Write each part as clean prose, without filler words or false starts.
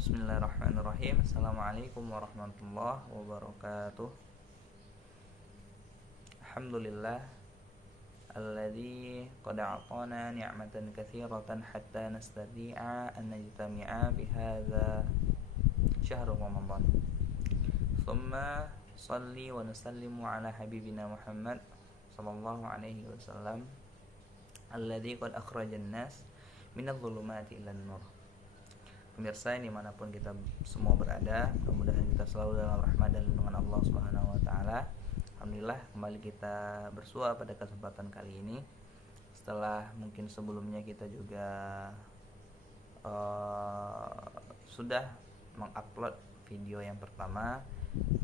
Bismillahirrahmanirrahim. Assalamualaikum warahmatullahi wabarakatuh. Alhamdulillah alladzi qad a'tana ni'matan katsiratan hatta nastati'a an najtami'a fi hadza syahr Ramadan. Tsumma shalli wa nusallimu ala habibina Muhammad sallallahu alaihi wasallam alladzi qad akhrajan nas minadh-dhulumati ilan nur. Pemirsa dimanapun kita semua berada, mudah-mudahan kita selalu dalam rahmat dan lindungan Allah Subhanahu wa Ta'ala. Alhamdulillah kembali kita bersua pada kesempatan kali ini. Setelah mungkin sebelumnya kita juga sudah mengupload video yang pertama,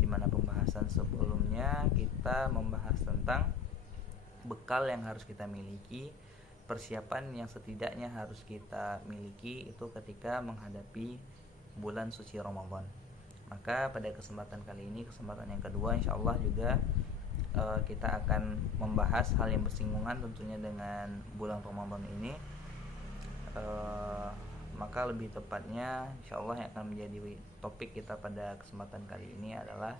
di mana pembahasan sebelumnya kita membahas tentang bekal yang harus kita miliki, persiapan yang setidaknya harus kita miliki itu ketika menghadapi bulan suci Ramadan. Maka pada kesempatan kali ini, kesempatan yang kedua, insyaallah juga kita akan membahas hal yang bersinggungan tentunya dengan bulan Ramadan ini. Maka lebih tepatnya insyaallah yang akan menjadi topik kita pada kesempatan kali ini adalah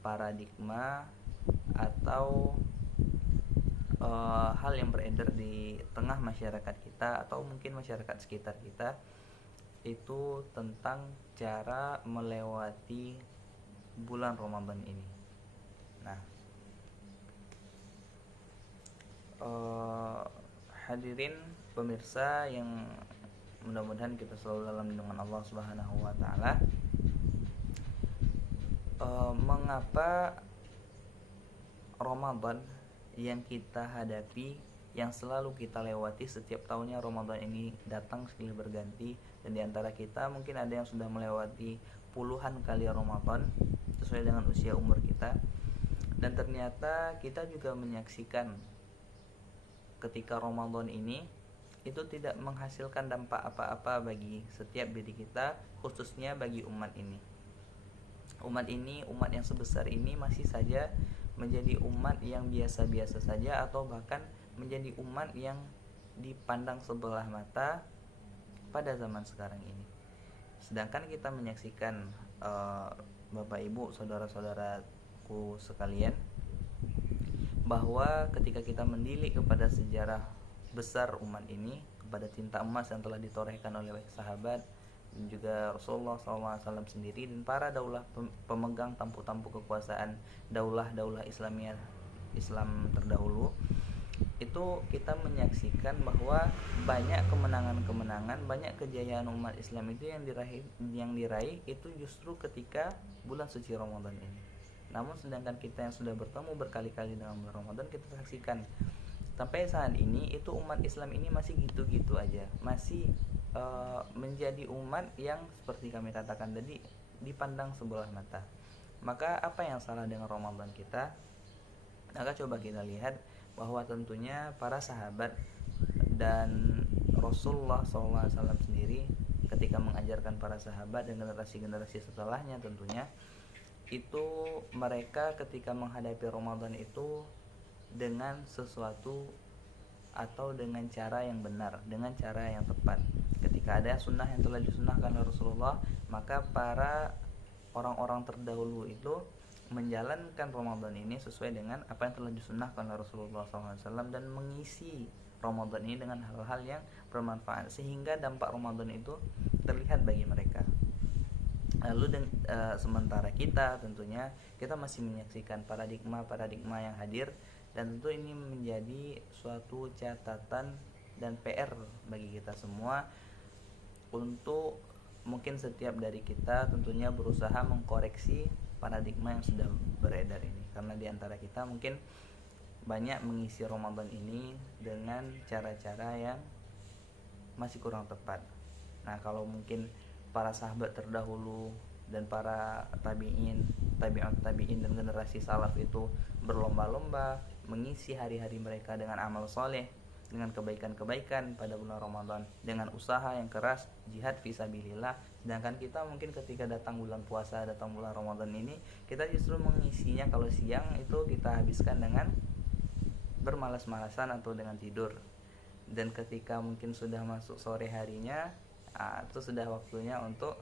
paradigma atau hal yang beredar di tengah masyarakat kita atau mungkin masyarakat sekitar kita itu tentang cara melewati bulan Ramadan ini. Nah, hadirin pemirsa yang mudah-mudahan kita selalu dalam lindungan Allah Subhanahu wa Ta'ala, mengapa Ramadan yang kita hadapi, yang selalu kita lewati setiap tahunnya Ramadan ini datang silih berganti, dan diantara kita mungkin ada yang sudah melewati puluhan kali Ramadan sesuai dengan usia umur kita, dan ternyata kita juga menyaksikan ketika Ramadan ini itu tidak menghasilkan dampak apa-apa bagi setiap diri kita, khususnya bagi umat ini. Umat yang sebesar ini masih saja menjadi umat yang biasa-biasa saja, atau bahkan menjadi umat yang dipandang sebelah mata pada zaman sekarang ini. Sedangkan kita menyaksikan Bapak Ibu, saudara-saudaraku sekalian, bahwa ketika kita mendilik kepada sejarah besar umat ini, kepada cinta emas yang telah ditorehkan oleh sahabat dan juga Rasulullah SAW sendiri, dan para daulah pemegang tampuk-tampuk kekuasaan daulah-daulah Islam terdahulu, itu kita menyaksikan bahwa banyak kemenangan-kemenangan, banyak kejayaan umat Islam itu yang diraih itu justru ketika bulan suci Ramadan ini. Namun sedangkan kita yang sudah bertemu berkali-kali dalam bulan Ramadan, kita saksikan sampai saat ini itu umat Islam ini masih gitu-gitu aja, masih menjadi umat yang seperti kami katakan tadi dipandang sebelah mata. Maka apa yang salah dengan Ramadan kita? Maka coba kita lihat bahwa tentunya para sahabat dan Rasulullah SAW sendiri ketika mengajarkan para sahabat dan generasi-generasi setelahnya, tentunya itu mereka ketika menghadapi Ramadan itu dengan sesuatu atau dengan cara yang benar, dengan cara yang tepat. Ketika ada sunnah yang telah disunnahkan oleh Rasulullah, maka para orang-orang terdahulu itu menjalankan Ramadan ini sesuai dengan apa yang telah disunnahkan oleh Rasulullah SAW, dan mengisi Ramadan ini dengan hal-hal yang bermanfaat sehingga dampak Ramadan itu terlihat bagi mereka. Lalu sementara kita tentunya kita masih menyaksikan paradigma yang hadir, dan tentu ini menjadi suatu catatan dan PR bagi kita semua untuk mungkin setiap dari kita tentunya berusaha mengkoreksi paradigma yang sudah beredar ini, karena diantara kita mungkin banyak mengisi Ramadan ini dengan cara-cara yang masih kurang tepat. Nah, kalau mungkin para sahabat terdahulu dan para tabi'in dan generasi salaf itu berlomba-lomba mengisi hari-hari mereka dengan amal soleh, dengan kebaikan-kebaikan pada bulan Ramadan, dengan usaha yang keras, jihad fisabilillah. Sedangkan kita mungkin ketika datang bulan puasa, datang bulan Ramadan ini, kita justru mengisinya, kalau siang itu kita habiskan dengan bermalas-malasan atau dengan tidur. Dan ketika mungkin sudah masuk sore harinya, itu sudah waktunya untuk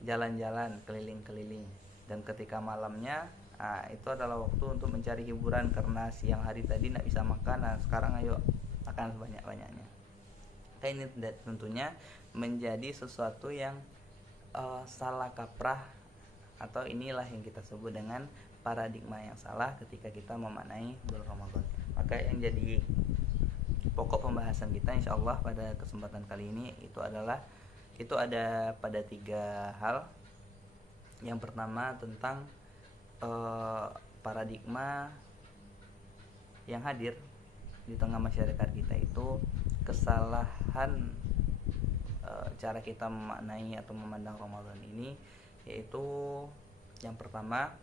jalan-jalan keliling-keliling, dan ketika malamnya itu adalah waktu untuk mencari hiburan karena siang hari tadi tidak bisa makan. Nah, sekarang ayo makan sebanyak-banyaknya. Ini tentunya menjadi sesuatu yang salah kaprah, atau inilah yang kita sebut dengan paradigma yang salah ketika kita memaknai bulan Ramadan. Maka yang jadi pokok pembahasan kita insyaallah pada kesempatan kali ini itu ada pada 3 hal. Yang pertama tentang paradigma yang hadir di tengah masyarakat kita, itu kesalahan cara kita memaknai atau memandang Ramadan ini, yaitu yang pertama,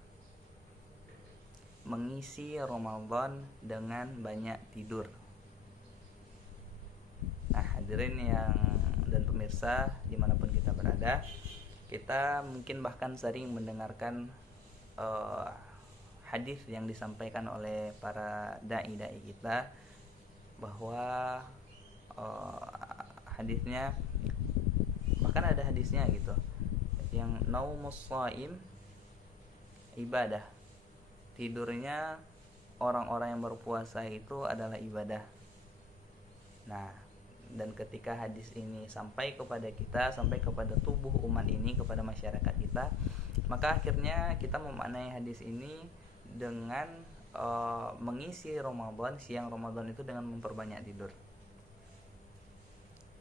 mengisi Ramadan dengan banyak tidur. Nah, hadirin dan pemirsa dimanapun kita berada, kita mungkin bahkan sering mendengarkan hadis yang disampaikan oleh para dai-dai kita, bahwa hadisnya, bahkan ada hadisnya gitu, yang naumus shaim ibadah, tidurnya orang-orang yang berpuasa itu adalah ibadah. Nah, dan ketika hadis ini sampai kepada kita, sampai kepada tubuh umat ini, kepada masyarakat kita, maka akhirnya kita memaknai hadis ini dengan mengisi Ramadan, siang Ramadan itu dengan memperbanyak tidur.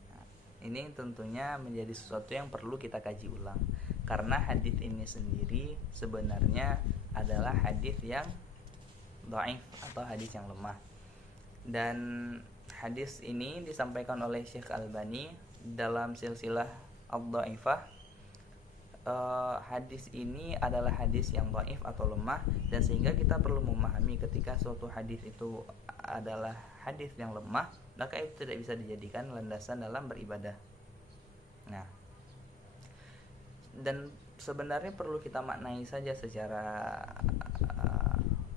Nah, ini tentunya menjadi sesuatu yang perlu kita kaji ulang, karena hadis ini sendiri sebenarnya adalah hadis yang dhaif atau hadis yang lemah. Dan hadis ini disampaikan oleh Syekh Albani dalam silsilah ad-dhaifah. Hadis ini adalah hadis yang dhaif atau lemah, dan sehingga kita perlu memahami ketika suatu hadis itu adalah hadis yang lemah, maka itu tidak bisa dijadikan landasan dalam beribadah. Nah, dan sebenarnya perlu kita maknai saja secara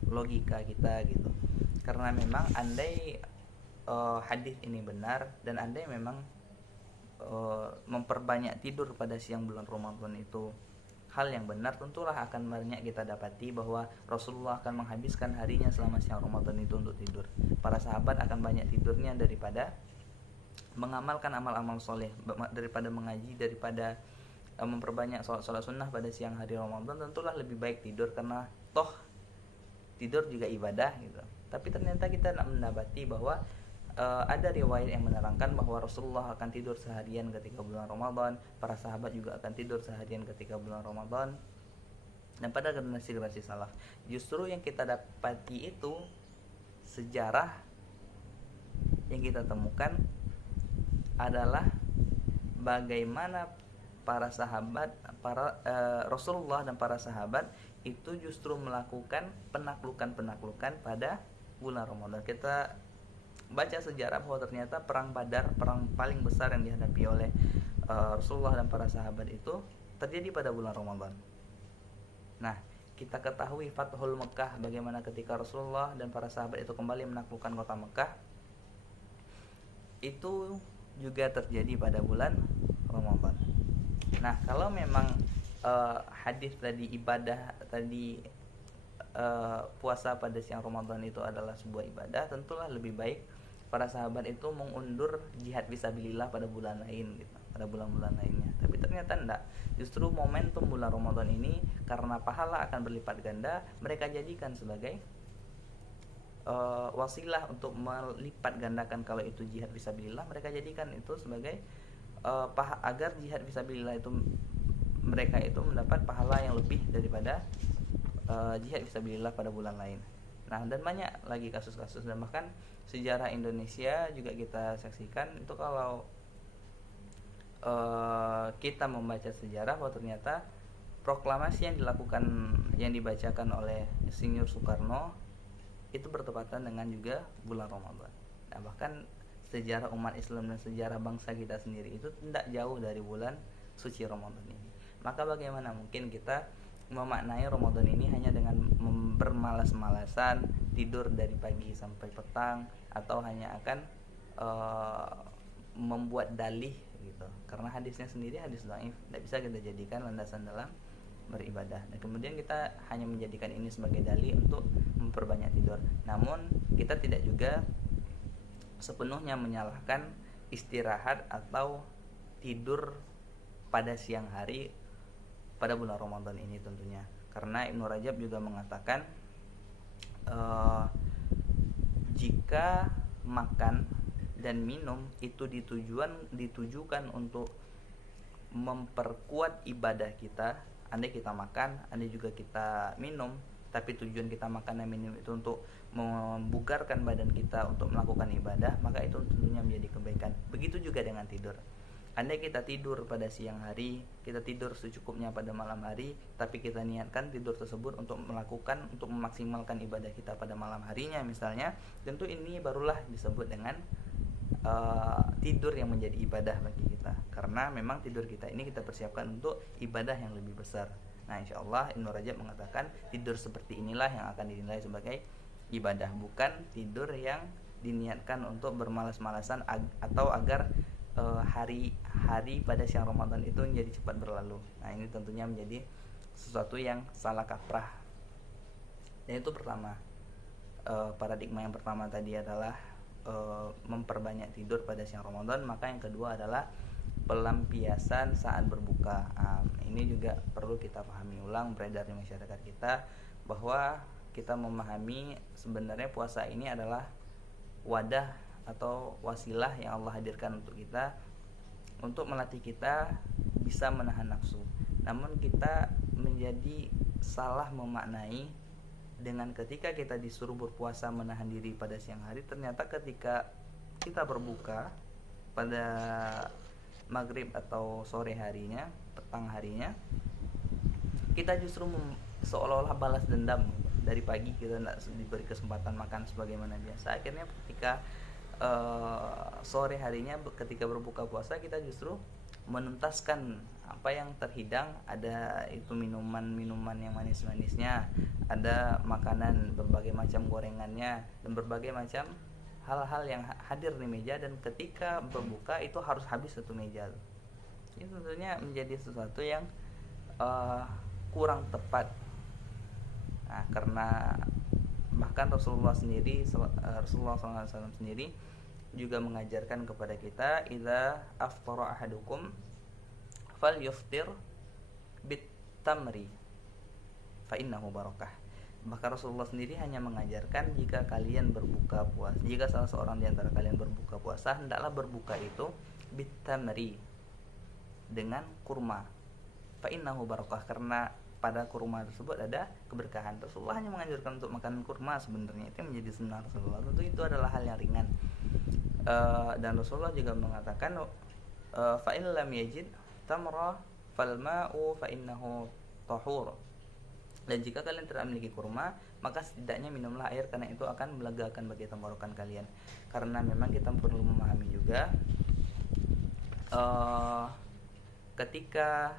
logika kita gitu, karena memang andai hadis ini benar, dan andai memang memperbanyak tidur pada siang bulan Ramadan itu hal yang benar, tentulah akan banyak kita dapati bahwa Rasulullah akan menghabiskan harinya selama siang Ramadan itu untuk tidur. Para sahabat akan banyak tidurnya daripada mengamalkan amal-amal soleh, daripada mengaji, daripada memperbanyak sholat sunnah pada siang hari Ramadan. Tentulah lebih baik tidur, karena toh tidur juga ibadah gitu. Tapi ternyata kita nak mendapati bahwa ada riwayat yang menerangkan bahwa Rasulullah akan tidur seharian ketika bulan Ramadan, para sahabat juga akan tidur seharian ketika bulan Ramadan. Dan pada generasi salaf, justru yang kita dapati itu sejarah yang kita temukan adalah bagaimana para sahabat, Rasulullah dan para sahabat itu justru melakukan penaklukan pada bulan Ramadan. Kita baca sejarah bahwa ternyata perang Badar, perang paling besar yang dihadapi oleh Rasulullah dan para sahabat itu terjadi pada bulan Ramadan. Nah, kita ketahui Fathul Mekah, bagaimana ketika Rasulullah dan para sahabat itu kembali menaklukkan kota Mekah, itu juga terjadi pada bulan Ramadan. Nah, kalau memang hadis tadi, ibadah tadi, puasa pada siang Ramadan itu adalah sebuah ibadah, tentulah lebih baik para sahabat itu mengundur jihad fisabilillah pada bulan lain gitu, pada bulan-bulan lainnya. Tapi ternyata enggak. Justru momentum bulan Ramadan ini, karena pahala akan berlipat ganda, mereka jadikan sebagai wasilah untuk melipat gandakan kalau itu jihad fisabilillah. Mereka jadikan itu sebagai agar jihad fisabilillah itu mereka itu mendapat pahala yang lebih daripada jihad fisabilillah pada bulan lain. Nah, dan banyak lagi kasus-kasus, dan bahkan sejarah Indonesia juga kita saksikan itu. Kalau kita membaca sejarah, bahwa ternyata proklamasi yang dibacakan oleh Insinyur Soekarno itu bertepatan dengan juga bulan Ramadan. Nah, bahkan sejarah umat Islam dan sejarah bangsa kita sendiri itu tidak jauh dari bulan suci Ramadan ini. Maka bagaimana mungkin kita memaknai Ramadan ini hanya dengan bermalas-malasan, tidur dari pagi sampai petang, atau hanya akan membuat dalih gitu. Karena hadisnya sendiri hadis dhaif, tidak bisa kita jadikan landasan dalam beribadah. Dan kemudian kita hanya menjadikan ini sebagai dalih untuk memperbanyak tidur. Namun kita tidak juga sepenuhnya menyalahkan istirahat atau tidur pada siang hari pada bulan Ramadan ini tentunya. Karena Ibnu Rajab juga mengatakan jika makan dan minum itu ditujukan untuk memperkuat ibadah kita, andai kita makan, andai juga kita minum, tapi tujuan kita makan dan minum itu untuk membugarkan badan kita untuk melakukan ibadah, maka itu tentunya menjadi kebaikan. Begitu juga dengan tidur. Andai kita tidur pada siang hari, kita tidur secukupnya pada malam hari, tapi kita niatkan tidur tersebut untuk memaksimalkan ibadah kita pada malam harinya misalnya, tentu ini barulah disebut dengan tidur yang menjadi ibadah bagi kita. Karena memang tidur kita ini kita persiapkan untuk ibadah yang lebih besar. Nah, insyaallah Ibnu Rajab mengatakan tidur seperti inilah yang akan dinilai sebagai ibadah, bukan tidur yang diniatkan untuk bermalas-malasan atau agar hari-hari pada siang Ramadan itu menjadi cepat berlalu. Nah, ini tentunya menjadi sesuatu yang salah kaprah. Dan itu pertama, paradigma yang pertama tadi adalah memperbanyak tidur pada siang Ramadan. Maka yang kedua adalah pelampiasan saat berbuka. Ini juga perlu kita pahami ulang, beredar di masyarakat kita, bahwa kita memahami sebenarnya puasa ini adalah wadah atau wasilah yang Allah hadirkan untuk kita, untuk melatih kita bisa menahan nafsu. Namun kita menjadi salah memaknai dengan ketika kita disuruh berpuasa menahan diri pada siang hari, ternyata ketika kita berbuka pada maghrib atau sore harinya, petang harinya, kita justru seolah-olah balas dendam. Dari pagi kita tidak diberi kesempatan makan sebagaimana biasa, akhirnya ketika sore harinya ketika berbuka puasa kita justru menuntaskan apa yang terhidang. Ada itu minuman yang manis-manisnya, ada makanan berbagai macam gorengannya, dan berbagai macam hal-hal yang hadir di meja, dan ketika berbuka itu harus habis satu meja. Ini tentunya menjadi sesuatu yang kurang tepat. Nah, karena bahkan Rasulullah SAW sendiri juga mengajarkan kepada kita, idza aftara ahadukum falyuftir bitamri fa innahu barakah. Maka Rasulullah sendiri hanya mengajarkan jika kalian berbuka puasa, jika salah seorang di antara kalian berbuka puasa, hendaklah berbuka itu bitamri, dengan kurma. Fa innahu barakah, karena pada kurma tersebut ada keberkahan. Rasulullah hanya menganjurkan untuk makan kurma, sebenarnya itu yang menjadi sunnah Rasulullah. Tentu itu adalah hal yang ringan. Dan Rasulullah juga mengatakan fa in lam yajid tamra fal ma'u fa innahu tahur. Dan jika kalian tidak memiliki kurma, maka setidaknya minumlah air, karena itu akan melegakan bagi tenggorokan kalian. Karena memang kita perlu memahami juga ketika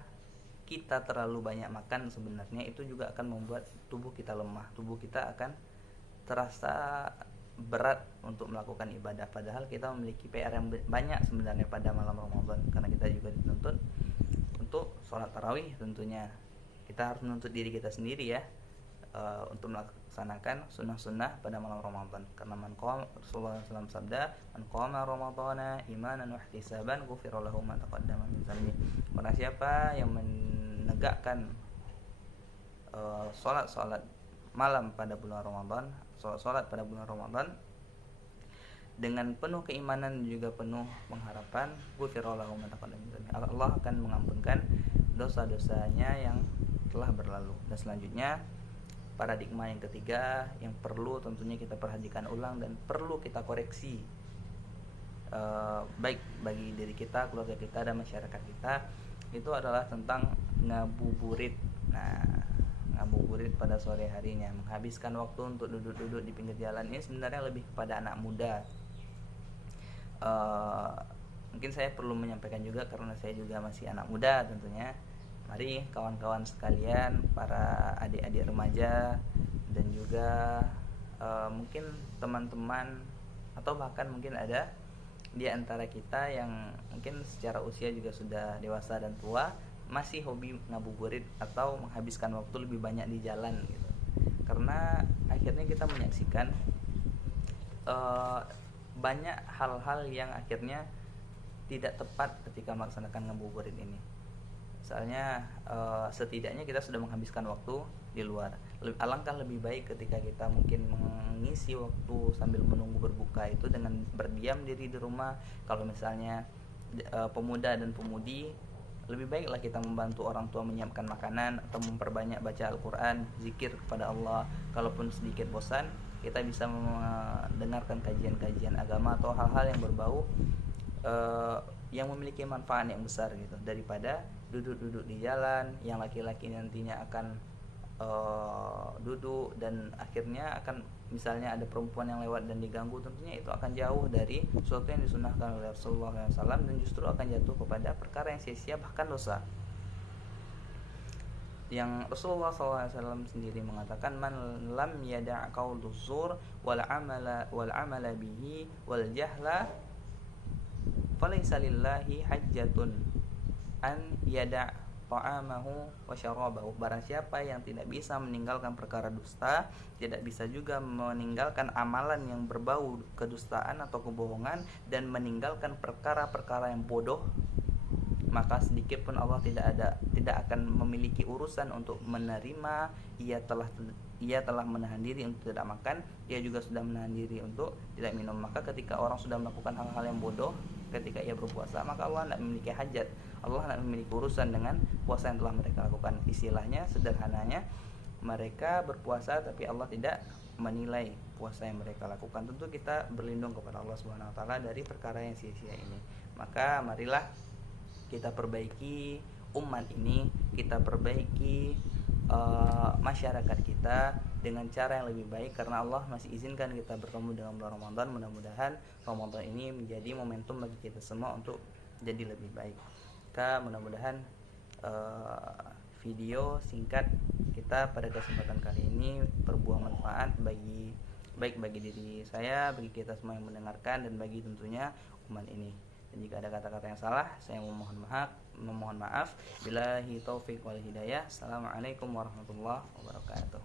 kita terlalu banyak makan, sebenarnya itu juga akan membuat tubuh kita lemah, tubuh kita akan terasa berat untuk melakukan ibadah, padahal kita memiliki PR yang banyak sebenarnya pada malam Ramadan. Karena kita juga dituntut untuk sholat tarawih, tentunya kita harus menuntut diri kita sendiri ya, untuk melaksanakan sunnah-sunnah pada malam Ramadan. Karena Rasulullah SAW sabda, man qama ramadhana imanan wa ihtisaban ghufira lahu ma taqaddama min dhanbi. Barang siapa yang menegakkan salat malam pada bulan Ramadan, salat pada bulan Ramadan dengan penuh keimanan juga penuh pengharapan, ghufira lahu ma taqaddama min dhanbi, Allah akan mengampunkan dosa-dosanya yang telah berlalu. Dan selanjutnya paradigma yang ketiga yang perlu tentunya kita perhatikan ulang dan perlu kita koreksi, baik bagi diri kita, keluarga kita, dan masyarakat kita, itu adalah tentang ngabuburit. Nah, ngabuburit pada sore harinya, menghabiskan waktu untuk duduk-duduk di pinggir jalan, ini sebenarnya lebih kepada anak muda. Mungkin saya perlu menyampaikan juga karena saya juga masih anak muda tentunya. Mari kawan-kawan sekalian, para adik-adik remaja, dan juga mungkin teman-teman atau bahkan mungkin ada di antara kita yang mungkin secara usia juga sudah dewasa dan tua masih hobi ngabuburit atau menghabiskan waktu lebih banyak di jalan gitu. Karena akhirnya kita menyaksikan uh, banyak hal-hal yang akhirnya tidak tepat ketika melaksanakan ngabuburit ini. Misalnya setidaknya kita sudah menghabiskan waktu di luar. Alangkah lebih baik ketika kita mungkin mengisi waktu sambil menunggu berbuka itu dengan berdiam diri di rumah. Kalau misalnya pemuda dan pemudi, lebih baiklah kita membantu orang tua menyiapkan makanan atau memperbanyak baca Al-Quran, zikir kepada Allah. Kalaupun sedikit bosan, kita bisa mendengarkan kajian-kajian agama atau hal-hal yang berbau yang memiliki manfaat yang besar gitu, daripada duduk-duduk di jalan yang laki-laki nantinya akan duduk dan akhirnya akan misalnya ada perempuan yang lewat dan diganggu, tentunya itu akan jauh dari sesuatu yang disunahkan oleh Rasulullah SAW dan justru akan jatuh kepada perkara yang sia-sia bahkan dosa. Yang Rasulullah SAW sendiri mengatakan, man lam yada' qauluz zur wal amala bihi wal jahla falaisa lillahi hajjatun an yada' ta'amahu wa syarabahu. Barang siapa yang tidak bisa meninggalkan perkara dusta, tidak bisa juga meninggalkan amalan yang berbau kedustaan atau kebohongan, dan meninggalkan perkara-perkara yang bodoh, maka sedikit pun Allah tidak akan memiliki urusan untuk menerima. Ia telah menahan diri untuk tidak makan, ia juga sudah menahan diri untuk tidak minum. Maka ketika orang sudah melakukan hal-hal yang bodoh ketika ia berpuasa, maka Allah tidak memiliki hajat, Allah tidak memiliki urusan dengan puasa yang telah mereka lakukan. Istilahnya, sederhananya, mereka berpuasa tapi Allah tidak menilai puasa yang mereka lakukan. Tentu kita berlindung kepada Allah Subhanahu wa taala dari perkara yang sia-sia ini. Maka marilah kita perbaiki umat ini, kita perbaiki masyarakat kita dengan cara yang lebih baik, karena Allah masih izinkan kita bertemu dengan bulan Ramadan. Mudah-mudahan Ramadan ini menjadi momentum bagi kita semua untuk jadi lebih baik. Maka mudah-mudahan video singkat kita pada kesempatan kali ini berbuah manfaat bagi diri saya, bagi kita semua yang mendengarkan, dan bagi tentunya umat ini. Dan jika ada kata-kata yang salah, saya memohon maaf. Billahi taufik wal hidayah. Assalamualaikum warahmatullahi wabarakatuh.